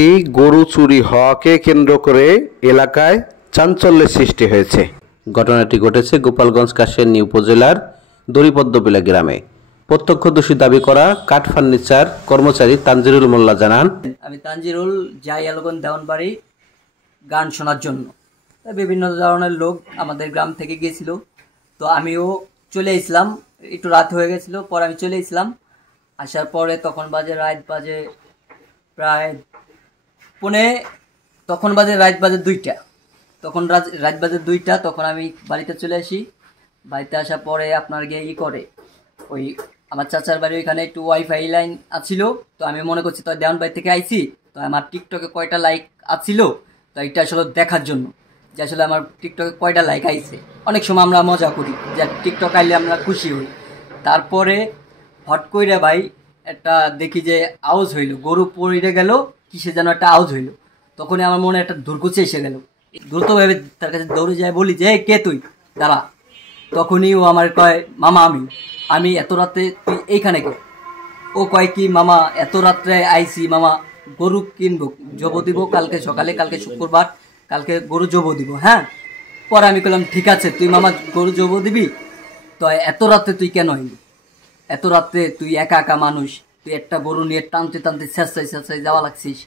একটি গরু চুরি হওয়াকে কেন্দ্র করে এলাকায় চাঞ্চল্যের সৃষ্টি হয়েছে। ঘটনাটি ঘটেছে গোপালগঞ্জ কাশিয়ানী উপজেলার দড়িপদ্মবিলা গ্রামে। প্রত্যক্ষদর্শী দাবি করা কাঠ ফার্নিচার কর্মচারী তানজিরুল মোল্লা জানান, আমি তানজিরুল যাই আলোগন দেওয়ানবাড়ি গান শোনার জন্য। বিভিন্ন ধরনের লোক আমাদের গ্রাম থেকে গিয়েছিল, তো আমিও চলে আসলাম। একটু রাত হয়ে গেছিল, পরে আমি চলে আসলাম। আসার পরে তখন রাত বাজে প্রায় রাত বাজে 2টা। তখন রাত বাজে 2টা, তখন আমি বাড়িতে চলে আসি। বাড়িতে আসার পরে আপনার গিয়ে করে ওই আমার চাচার বাড়ি ওইখানে একটু ওয়াইফাই লাইন আছিল, তো আমি মনে করছি তো দেওয়ানবাড়ি থেকে আইছি, তো আমার টিকটকে কয়টা লাইক আছিল, তো এটা আসলে দেখার জন্য যে আসলে আমার টিকটকে কয়টা লাইক আইছে। অনেক সময় আমরা মজা করি যে টিকটক আইলে আমরা খুশি হই। তারপরে হট কইরা ভাই একটা দেখি যে আওয়াজ হইলো, গরু পড়ে গেল, কিসে যেন একটা আওয়াজ হইলো। তখনই আমার মনে একটা ধুরকুচে এসে গেল। দ্রুতভাবে তার কাছে দৌড়ে যায়, বলি যে কে তুই, দাঁড়া। তখনই ও আমার কয়, মামা আমি এত রাতে তুই এইখানে কে? ও কয় কি, মামা এত রাত্রে আইসি, মামা গরু কিনবো, জব দিব কালকে সকালে, কালকে শুক্রবার, কালকে গরু জব দিব। হ্যাঁ, পরে আমি বললাম ঠিক আছে, তুই মামা গরু জব দিবি, তো এত রাত্রে তুই কেন আইলি? এত রাত্রে তুই একা একা মানুষ, তুই একটা গরু নিয়ে টানতে টানতে ছেঁচাই যাওয়া লাগছিস।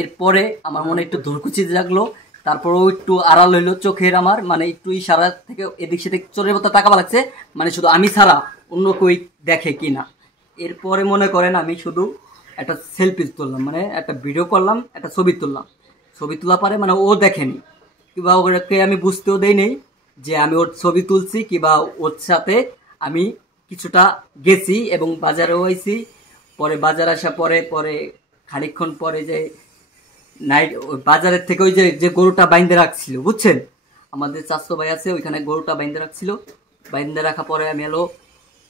এরপরে আমার মনে একটু ধুরকুচি জাগলো। তারপরেও একটু আড়াল হইলো চোখের, আমার মানে একটু ইশারা থেকে এদিক সেদিক চোরের মতো তাকাবা লাগছে, মানে শুধু আমি ছাড়া অন্য কই দেখে কি না। এরপরে মনে করেন আমি শুধু একটা সেলফি তুললাম, মানে একটা ভিডিও করলাম, একটা ছবি তুললাম। ছবি তোলা পারে মানে ও দেখেনি, কিংবা ওকে আমি বুঝতেও দেই নেই যে আমি ওর ছবি তুলছি, কিংবা ওর সাথে আমি কিছুটা গেছি এবং বাজারেও আইছি। পরে বাজার আসা পরে খানিকক্ষণ পরে যে নাইট বাজারের থেকে ওই যে গরুটা বাইন্ধে রাখছিল, বুঝছেন, আমাদের চাচতো ভাই আছে ওইখানে গরুটা বাইন্ধে রাখছিল। বাইন্ধে রাখা পরে আমি এলো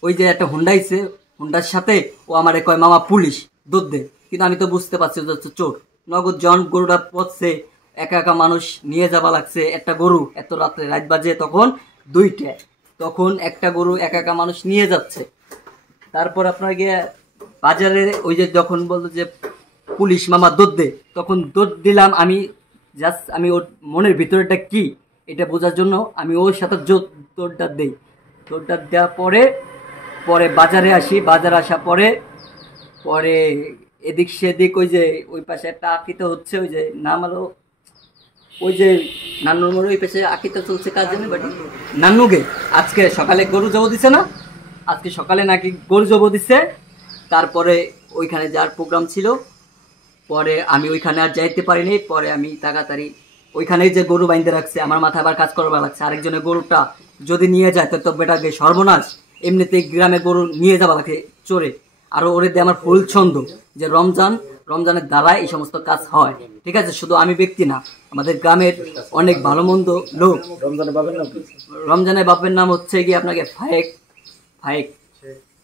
ওই যে একটা হুন্ডা আইছে, হুন্ডার সাথে ও আমারে কয়, মামা পুলিশ দুধ দে। কিন্তু আমি তো বুঝতে পারছি যে হচ্ছে চোর। নগদ জন গরুটা পচছে, একা একা মানুষ নিয়ে যাওয়া লাগছে একটা গরু এত রাত্রে, রাত বাজে তখন 2টা, তখন একটা গরু একা একা মানুষ নিয়ে যাচ্ছে। তারপর আপনার গিয়ে বাজারে ওই যে যখন বলতো যে পুলিশ মামা দুধ দে, তখন দুধ দিলাম। আমি জাস্ট আমি ওর মনের ভিতরেটা কি এটা বোঝার জন্য আমি ওর সাথে দৌড়টা দিই। দৌড়টা দেওয়ার পরে বাজারে আসি। বাজার আসা পরে এদিক সেদিক ওই যে ওই পাশে একটা আঁকিতে হচ্ছে, ওই যে নাম আলো ওই যে নান্নুর মোড়ে ওই পাশে আঁকিতে চলছে কাজ, জানি বাট নান্নুকে আজকে সকালে গরু জব দিছে না, আজকে সকালে নাকি গরু জব দিচ্ছে। তারপরে ওইখানে যার প্রোগ্রাম ছিল, পরে আমি ওইখানে আর যাইতে পারিনি। পরে আমি তাড়াতাড়ি ওইখানে যে গরু বাইন্ধে রাখছে, আমার মাথায় আবার কাজ করবার লাগছে, আরেকজনের গরুটা যদি নিয়ে যায় তো বেটাকে সর্বনাশ। এমনিতেই গ্রামে গরু নিয়ে যাওয়া লাগে চোরে, আরো ওরে দিয়ে আমার ফুল ছন্দ যে রমজানের দ্বারাই এই সমস্ত কাজ হয়। ঠিক আছে, শুধু আমি ব্যক্তি না, আমাদের গ্রামের অনেক ভালো মন্দ লোক। রমজানের বাপের নাম হচ্ছে গিয়ে আপনাকে ফায়েক,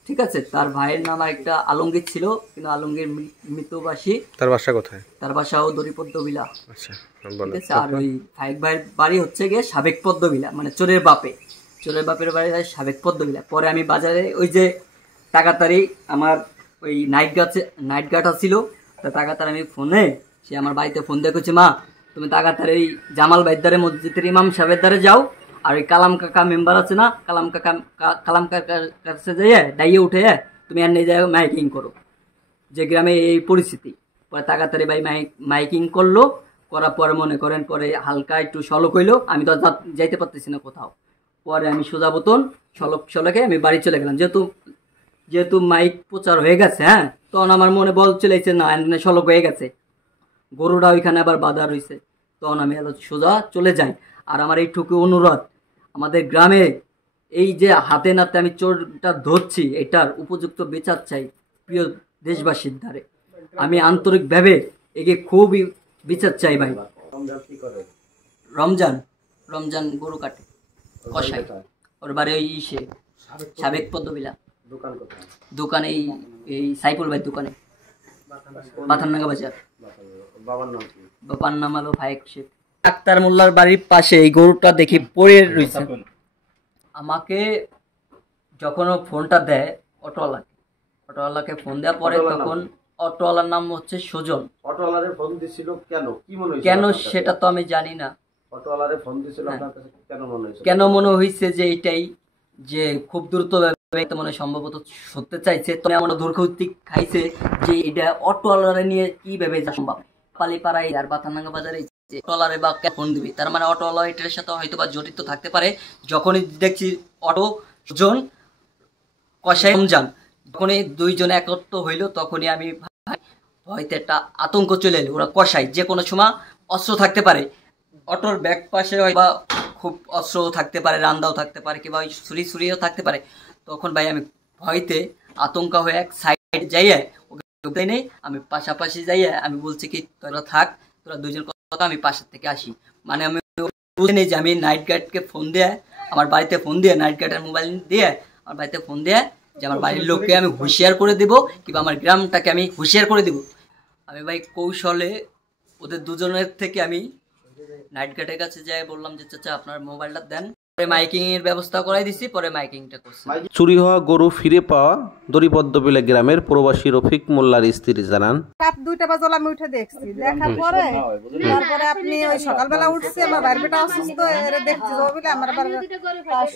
ঠিক আছে। তার ভাইয়ের নাম একটা আলমগীর ছিল, কিন্তু আলমগীর মৃত্যুবাসী। তার বাসা কোথায়? তার বাসাও দড়িপদ্মবিলা। আচ্ছা, ঠিক আছে। আর ওই ফায়েক ভাইয়ের বাড়ি হচ্ছে গিয়ে সাবেক পদ্মবিলা, মানে চোরের বাপের বাড়ি সাবেক পদ্মবিলা। পরে আমি বাজারে ওই যে তাড়াতাড়ি আমার ওই নাইট গার্ড ছিল, তা তাড়াতাড়ি আমি ফোনে সে আমার বাড়িতে ফোন দিয়ে করছে, মা তুমি তাড়াতাড়ি জামাল বাইদ্দারে মসজিদের ইমাম সাহেবের দ্বারে যাও, আর ওই কালাম কাকা মেম্বার আছে না, কালাম কাকার কাছে যাইয়ে ডাইয়ে উঠে তুমি আর নিয়ে যাও মাইকিং করো, যে গ্রামে এই পরিস্থিতি। পরে তাড়াতাড়ি ভাই মাইকিং করলো, করার পরে মনে করেন পরে হালকা একটু সলক হইলো, আমি তো যাইতে পারতেছি না কোথাও। পরে আমি সোজা বোতন সলকে আমি বাড়ি চলে গেলাম, যেহেতু মাইক প্রচার হয়ে গেছে। হ্যাঁ, তখন আমার মনে বল চলেছে না, সলক হয়ে গেছে, গরুটা ওইখানে আবার বাধা রয়েছে, তখন আমি সোজা চলে যাই। আর আমার এইটুকু অনুরোধ, আমাদের গ্রামে এই যে হাতে নাতে আমি চোরটা ধরছি, এটার উপযুক্ত বিচার চাই প্রিয় দেশবাসীর দ্বারে। আমি আন্তরিকভাবে একে খুবই বিচার চাই ভাই। রমজান গরু কাটে কষাই, ওর বাড়ি ওই সাবেক পদ্মবিলা। দোকান এই সাইফুল ভাই দোকানে, বাথানডাঙ্গা বাজার। বাবার নাম হলো ফায়েক শেখ। আক্তার মোল্লার বাড়ির পাশে এই গরুটা দেখি পড়ে রয়েছে। আমাকে যখন ও ফোনটা দেয় অটোওয়ালাকে ফোন দেওয়ার পরে, তখন অটোওয়ালার নাম হচ্ছে সুজন। অটোওয়ালারে ফোন দিছিল কেন, কি মনে হইছে কেন আপনার কাছে? সেটা তো আমি জানি না। অটোওয়ালারে ফোন দিছিল হ্যাঁ। আপনার কাছে কেন মনে হইছে? কেন মনে হয়েছে যে এটাই, যে খুব দ্রুত ভাবে মনে হয় সম্ভবত সরতে চাইছে, তো এমন দুর্গতি খাইছে যে এটা অটোওয়ালারে নিয়ে কিভাবে যা সম্ভব। পালিপাড়ায় আর বাতানাঙ্গা বাজারে যে অটোওয়ালারে বা ফোন দিবি, তার মানে অটোওয়ালা এটার সাথে হয়তো বা জড়িত থাকতে পারে। যখনই দেখছি অটো জন কষাই রমজান, যখনই দুইজন একত্র হইল, তখনই আমি হয়তো একটা আতঙ্ক চলে এলো। ওরা কষাই যে কোনো সময় অস্ত্র থাকতে পারে, অটোর ব্যাক পাশে বা খুব অস্ত্র থাকতে পারে, রান্দাও থাকতে পারে, কিংবা ছুরিও থাকতে পারে। তখন ভাই আমি ভয়তে আতঙ্ক হয়ে এক সাইড যাইয়া ওকে নেই, আমি পাশাপাশি যাইয়া আমি বলছি কি তোরা থাক, তোরা দুজন কথা, আমি পাশের থেকে আসি। মানে আমি বুঝে নেই যে আমি নাইট গার্ডকে ফোন দিয়ে, আমার বাড়িতে ফোন দিয়ে, নাইট গার্ডের মোবাইল দিয়ে আমার বাড়িতে ফোন দিয়ে যে আমার বাড়ির লোককে আমি হুঁশিয়ার করে দেবো, কিংবা আমার গ্রামটাকে আমি হুঁশিয়ার করে দেবো। আমি ভাই কৌশলে ওদের দুজনের থেকে আমি নাইট গার্ডের কাছে যাই, বললাম যে চাচা আপনার মোবাইলটা দেন। পরে মাইকিং এর ব্যবস্থা করাই দিছি, পরে মাইকিংটা করছি। চুরি হওয়া গরু ফিরে পাওয়া দড়িপদ্মবিলা গ্রামের প্রবাসী রফিক মোল্লার স্ত্রী জানান, রাত 2টা বাজে আমি উঠে দেখছি, দেখার পরে তারপরে আপনি ওই সকালবেলা উঠছি, আমার বাইরে বেটা অসুস্থ, এরে দেখছি বলে আমার আবার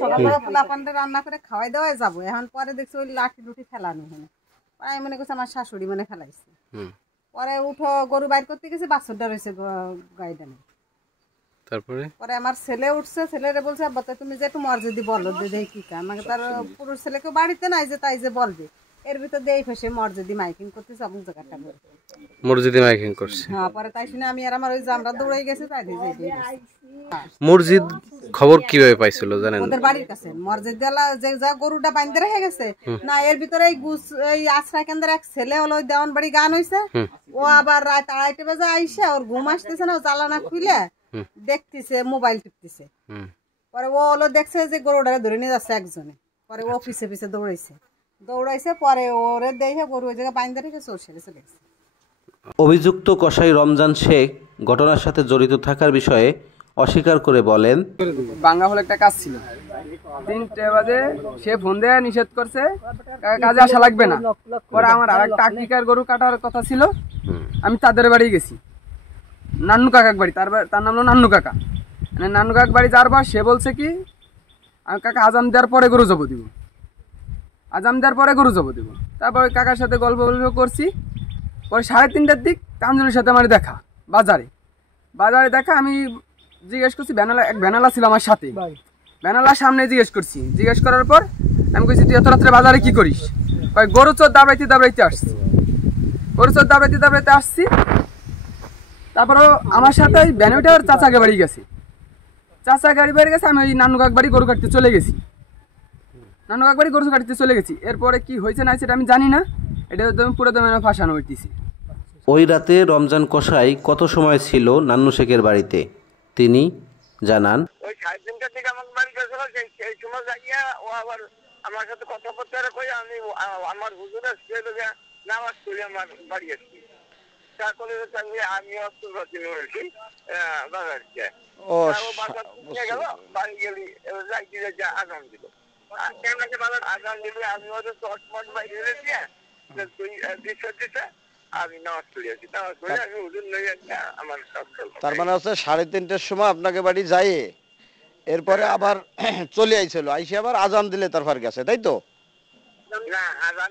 সকালবেলা পোলাপানটা রান্না করে খাওয়াই দেওয়াই যাবো। এখন পরে দেখছি ওই লাঠি লুটি ফেলানো হয়, আমি মনে করছি আমার শাশুড়ি মনে ফেলাইছে। পরে উঠো গরু বাইর করতে গেছি, বাছুরটা রয়েছে গাইডা নেই। পরে আমার ছেলে উঠছে, ছেলেরে বলছে আব্বা তুমি যে একটু মর্যাদি বলো দেখি কি কাজ, আমাকে তার পুরুষ ছেলেকে বাড়িতে নাই যে তাই যে বলবে, এর ভিতর দিয়ে ফেসে মর্যাদি মাইকিং করতেছে এবং জায়গাটা মসজিদে মাইকিং করছে। হ্যাঁ, পরে তাই শুনে আমি আর আমার ওই জামরা দৌড়ে গেছে, তাই মসজিদ খবর কিভাবে পাইছিল জানেন? ওদের বাড়ির কাছে মর্যাদালা যে যা গরুটা বাইন্ধে রেখে গেছে না, এর ভিতরে এই আশ্রয় কেন্দ্রের এক ছেলে হলো ওই দেওয়ান বাড়ি গান হয়েছে, ও আবার রাত 2:30 বাজে আইসে ওর ঘুম আসতেছে না, ও জ্বালানা খুলে দেখতেছে মোবাইল টিপতেছে। পরে ও হলো দেখছে যে গরুটারে ধরে নিয়ে যাচ্ছে একজনে, পরে ও পিছে পিছে দৌড়াইছে, পরে ওরে দেখে গরু ওই জায়গায় বাইন্ধে রেখে চোর সেরে চলে গেছে। অভিযুক্ত কসাই রমজান শেখ ঘটনার সাথে জড়িত থাকার বিষয়ে অস্বীকার করে বলেন, বাঙ্গা হলে একটা কাজ ছিল, 3টে বাজে সে ফোন দেয়া নিষেধ করছে, কাজে আসা লাগবে না। পরে আমার আর একটা আকিকার গরু কাটার কথা ছিল, আমি তাদের বাড়ি গেছি, নান্নু কাকার বাড়ি, তার নাম হলো নান্নু কাকা। মানে নান্নু কাকার বাড়ি যাওয়ার পর সে বলছে কি আমি কাকা আজাম দেওয়ার পরে গরু জব দিব, আজাম দেওয়ার পরে গরু জব দিব। তারপর ওই কাকার সাথে গল্প করছি। পরে 3:30টার দিক তানজুলের সাথে আমার দেখা বাজারে দেখা, আমি জিজ্ঞেস করছি এক ভ্যানালা ছিল আমার সাথে, ভ্যানালার সামনে জিজ্ঞেস করার পর আমি কইছি তুই এত রাত্রে বাজারে কি করিস? গরু চোর দাবড়াইতে আসছি। তারপরও আমার সাথে ওই ভ্যানুটা ওর চাচা বাড়ি গেছে, আমি ওই নান্নু কাক বাড়ি গরু কাটতে চলে গেছি। এরপরে কি হয়েছে না সেটা আমি জানি না, এটা পুরো ফাঁসানো হইতেছি। ওই রাতে রমজান কসাই কত সময় ছিল নান্নু শেখের বাড়িতে তিনি জানান, ওই 3:30টার দিকে আমার বাড়ি গেছিল, সেই সময় যাইয়া ও আবার আমার সাথে কথাবার্তা কই, আমি আমার হুজুরের ছেলে নামাজ পড়ে আমার বাড়ি আসছি। তারপরে আমি অস্ত্র হয়েছি বাজারকে, ও বাজার গেল, বাড়ি গেলি যাইতে আগাম দিল, আগাম দিলে আমি ওদের চটমট বাইরে রেখে দিচ্ছে, আমি নামাজ পড়ে আছি, নামাজ পড়ে আমি হুজুর লই আমার সব। তার মানে হচ্ছে 3:30টার সময় আপনাকে বাড়ি যায়, এরপরে আবার চলে আইছিল, আইসে আবার আজান দিলে তারপর গেছে, তাই তো? না, আজান